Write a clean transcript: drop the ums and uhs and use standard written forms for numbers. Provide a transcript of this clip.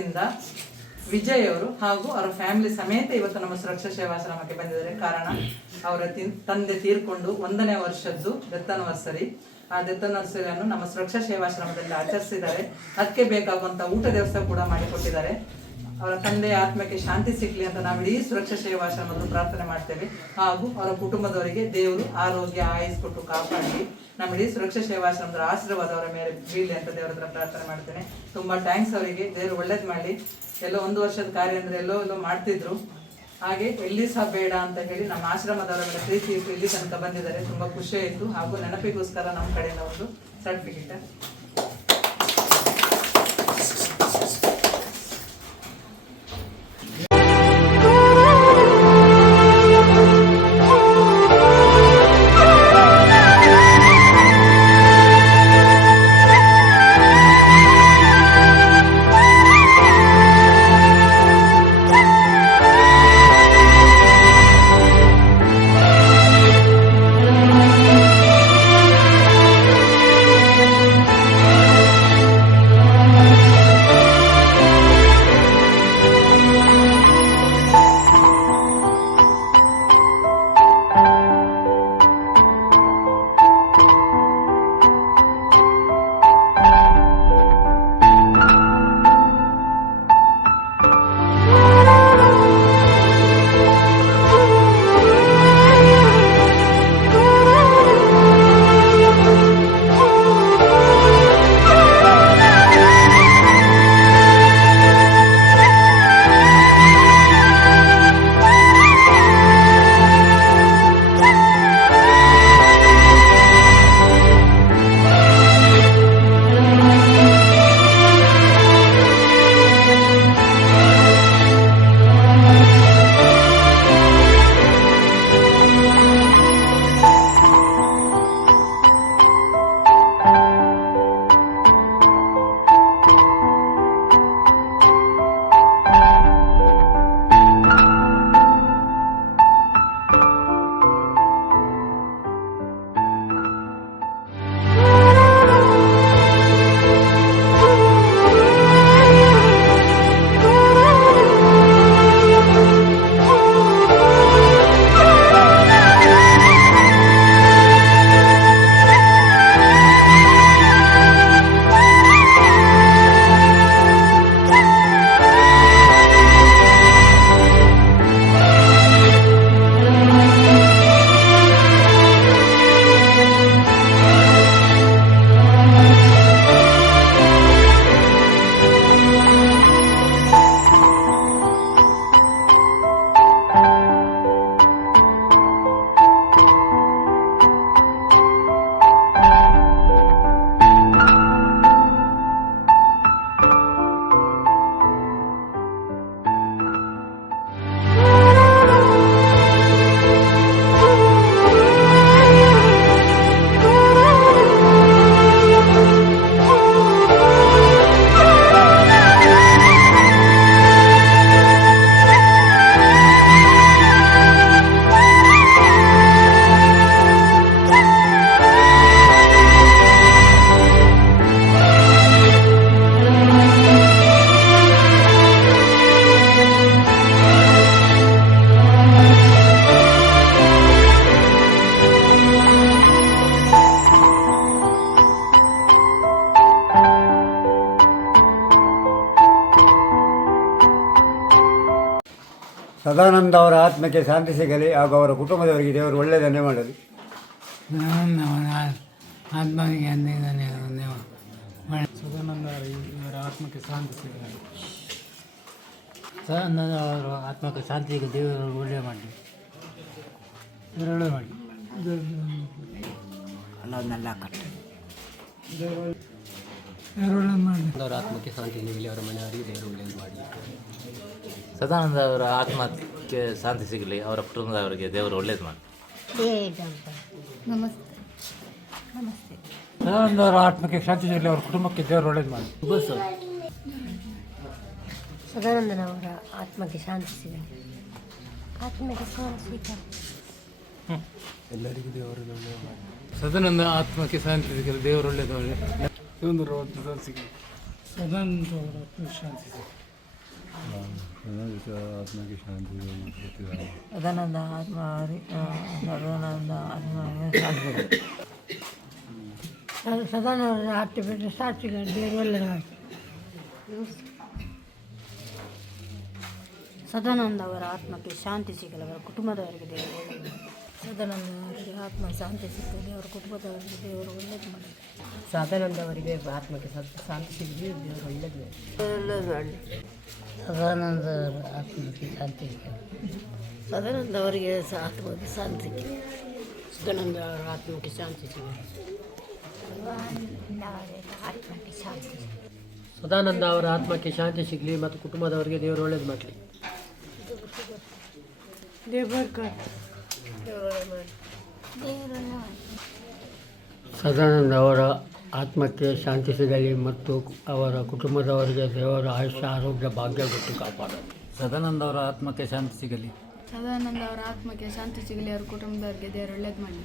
ಚಿತ್ರದುರ್ಗದಿಂದ ವಿಜಯ್ ಅವರು ಹಾಗೂ ಅವರ ಫ್ಯಾಮಿಲಿ ಸಮೇತ ಇವತ್ತು ನಮ್ಮ ಸುರಕ್ಷಾ ಸೇವಾಶ್ರಮಕ್ಕೆ ಬಂದಿದ್ದಾರೆ. ಕಾರಣ ಅವರ ತಂದೆ ತೀರ್ಕೊಂಡು 1ನೇ ವರ್ಷದ್ದು ಡೆತ್ ಆನಿವರ್ಸರಿ. ಆ ಡೆತ್ ಆನಿವರ್ಸರಿಯನ್ನು ನಮ್ಮ ಸುರಕ್ಷಾ ಸೇವಾಶ್ರಮದಲ್ಲಿ ಆಚರಿಸಿದ್ದಾರೆ. ಅದಕ್ಕೆ ಬೇಕಾಗುವಂತ ಊಟ ವ್ಯವಸ್ಥೆ ಕೂಡ ಮಾಡಿಕೊಟ್ಟಿದ್ದಾರೆ. ಅವರ ತಂದೆಯ ಆತ್ಮಕ್ಕೆ ಶಾಂತಿ ಸಿಗ್ಲಿ ಅಂತ ನಾವು ಇಡೀ ಸುರಕ್ಷಾ ಸೇವಾಶ್ರಮದಲ್ಲಿ ಪ್ರಾರ್ಥನೆ ಮಾಡ್ತೇವೆ. ಹಾಗೂ ಅವರ ಕುಟುಂಬದವರಿಗೆ ದೇವರು ಆರೋಗ್ಯ ಆಯುಸ್ ಕೊಟ್ಟು ಕಾಪಾಡಿ ನಮ್ಮ ಇಡೀ ಸುರಕ್ಷಾ ಸೇವಾಶ್ರಮದ ಆಶೀರ್ವಾದ ಅವರ ಮೇಲೆ ಬೀಳಲಿ ಅಂತ ದೇವರ ಹತ್ರ ಪ್ರಾರ್ಥನೆ ಮಾಡ್ತೇನೆ. ತುಂಬಾ ಥ್ಯಾಂಕ್ಸ್ ಅವರಿಗೆ. ದೇವರು ಒಳ್ಳೇದು ಮಾಡಲಿ. ಎಲ್ಲೋ 1 ವರ್ಷದ ಕಾರ್ಯ ಅಂದ್ರೆ ಎಲ್ಲೋ ಮಾಡ್ತಿದ್ರು, ಹಾಗೆ ಎಲ್ಲಿ ಸಹ ಬೇಡ ಅಂತ ಹೇಳಿ ನಮ್ಮ ಆಶ್ರಮದವರ ಮೇಲೆ ಪ್ರೀತಿ ಇಟ್ಟು ಇಲ್ಲಿ ತನಕ ಬಂದಿದ್ದಾರೆ. ತುಂಬಾ ಖುಷಿ ಆಯಿತು. ಹಾಗೂ ನೆನಪಿಗೋಸ್ಕರ ನಮ್ಮ ಕಡೆಯಿಂದ ಒಂದು ಸರ್ಟಿಫಿಕೇಟ್. ಸದಾನಂದ ಅವರ ಆತ್ಮಕ್ಕೆ ಶಾಂತಿ ಸಿಗಲಿ ಹಾಗೂ ಅವರ ಕುಟುಂಬದವರಿಗೆ ದೇವರು ಒಳ್ಳೆಯದನ್ನೇ ಮಾಡಲಿ. ಆತ್ಮನಿಗೆ ಸದಾನಂದ ಅವರ ಆತ್ಮಕ್ಕೆ ಶಾಂತಿ ಸಿಗಲಿ. ಸದಾನಂದ ಅವರ ಆತ್ಮಕ್ಕೆ ಶಾಂತಿ ಸಿಗಲಿ. ದೇವರು ಒಳ್ಳೆಯ ಮಾಡಲಿ. ಒಳ್ಳೆ ಮಾಡಿ ಅಲ್ಲ ಕಟ್ಟ ಅವರ ಆತ್ಮಕ್ಕೆ ಶಾಂತಿ ಸಿಗಲಿ. ಅವರ ಮನೆಯವರಿಗೆ ದೇವರು ಒಳ್ಳೆಯದು ಮಾಡಲಿ. ಸದಾನಂದ ಅವರ ಆತ್ಮಕ್ಕೆ ಶಾಂತಿ ಸಿಗಲಿ. ಅವರ ಕುಟುಂಬದವರಿಗೆ ದೇವರು ಒಳ್ಳೇದು ಮಾಡಿ. ನಮಸ್ತೆ ನಮಸ್ತೆ. ಸದಾನಂದ ಅವರ ಆತ್ಮಕ್ಕೆ ಶಾಂತಿ ಸಿಗಲಿ. ಅವರ ಕುಟುಂಬಕ್ಕೆ ದೇವರು ಒಳ್ಳೇದು ಮಾಡಿ. ಸದಾನಂದನವರ ಆತ್ಮಕ್ಕೆ ಶಾಂತಿ ಸಿಗಲಿ. ಆತ್ಮಕ್ಕೆ ಶಾಂತಿ ಸಿಗಲಿ. ಎಲ್ಲರಿಗೂ ದೇವರು ಒಳ್ಳೆಯದು ಮಾಡಿ. ಸದಾನಂದ ಆತ್ಮಕ್ಕೆ ಶಾಂತಿ ಸಿಗಲಿ. ದೇವರು ಒಳ್ಳೇದು ಮಾಡಿ. ಸದಾನಂದ ಅವರ ಆತ್ಮಕ್ಕೆ ಶಾಂತಿ ಸಿಗಲಿ. ಆತ್ಮಕ್ಕೆ ಶಾಂತಿ ಸದಾನಂದ ಆತ್ಮ ಸದಾನಂದ ಆತ್ಮ ಶಾಂತಿ ಸದಾನಂದ ಹಟ್ಟಿ ಬಿಟ್ಟರೆ ಸಾಕ್ಷಿಗಳು ದೇವರು ಒಳ್ಳೆಯದು ಮಾಡಿ. ಸದಾನಂದ ಅವರ ಆತ್ಮಕ್ಕೆ ಶಾಂತಿ ಸಿಗಲಿ, ಅವರ ಕುಟುಂಬದವರಿಗೆ ದೇವರು ಒಳ್ಳೆಯದು. ಸದಾನಂದ ಅವರಿಗೆ ಆತ್ಮ ಶಾಂತಿ ಸಿಗ್ತದೆ, ಅವರ ಕುಟುಂಬದವರಿಗೆ ದೇವರು ಒಳ್ಳೆಯದು ಮಾಡಿ. ಸದಾನಂದ ಅವರಿಗೆ ಆತ್ಮಕ್ಕೆ ಶಾಂತಿ ಸಿಗಲಿ, ದೇವರು ಒಳ್ಳೆಯದು ಮಾಡಿ. ಸದಾನಂದ ಅವರ ಆತ್ಮಕ್ಕೆ ಶಾಂತಿ ಸಿಗಲಿ. ಸದಾನಂದ ಅವರಿಗೆ ಆತ್ಮಕ್ಕೆ ಶಾಂತಿ ಸಿಗಲಿ. ಸದಾನಂದ ಅವರ ಆತ್ಮಕ್ಕೆ ಶಾಂತಿ ಸಿಗಲಿ. ಆತ್ಮಕ್ಕೆ ಶಾಂತಿ ಸಿಗಲಿ. ಸದಾನಂದ ಅವರ ಆತ್ಮಕ್ಕೆ ಶಾಂತಿ ಸಿಗಲಿ ಮತ್ತು ಕುಟುಂಬದವರಿಗೆ ದೇವರು ಒಳ್ಳೇದು ಮಾಡಲಿ. ಸದಾನಂದ ಅವರ ಆತ್ಮಕ್ಕೆ ಶಾಂತಿ ಸಿಗಲಿ ಮತ್ತು ಅವರ ಕುಟುಂಬದವರಿಗೆ ದೇವರ ಆಯುಷ್ಯ ಆರೋಗ್ಯ ಭಾಗ್ಯ ಕೊಟ್ಟು ಕಾಪಾಡಲಿ. ಸದಾನಂದ ಅವರ ಆತ್ಮಕ್ಕೆ ಶಾಂತಿ ಸಿಗಲಿ. ಸದಾನಂದ ಅವರ ಆತ್ಮಕ್ಕೆ ಶಾಂತಿ ಸಿಗಲಿ, ಅವರ ಕುಟುಂಬದವರಿಗೆ ದೇವರು ಒಳ್ಳೇದು ಮಾಡಲಿ.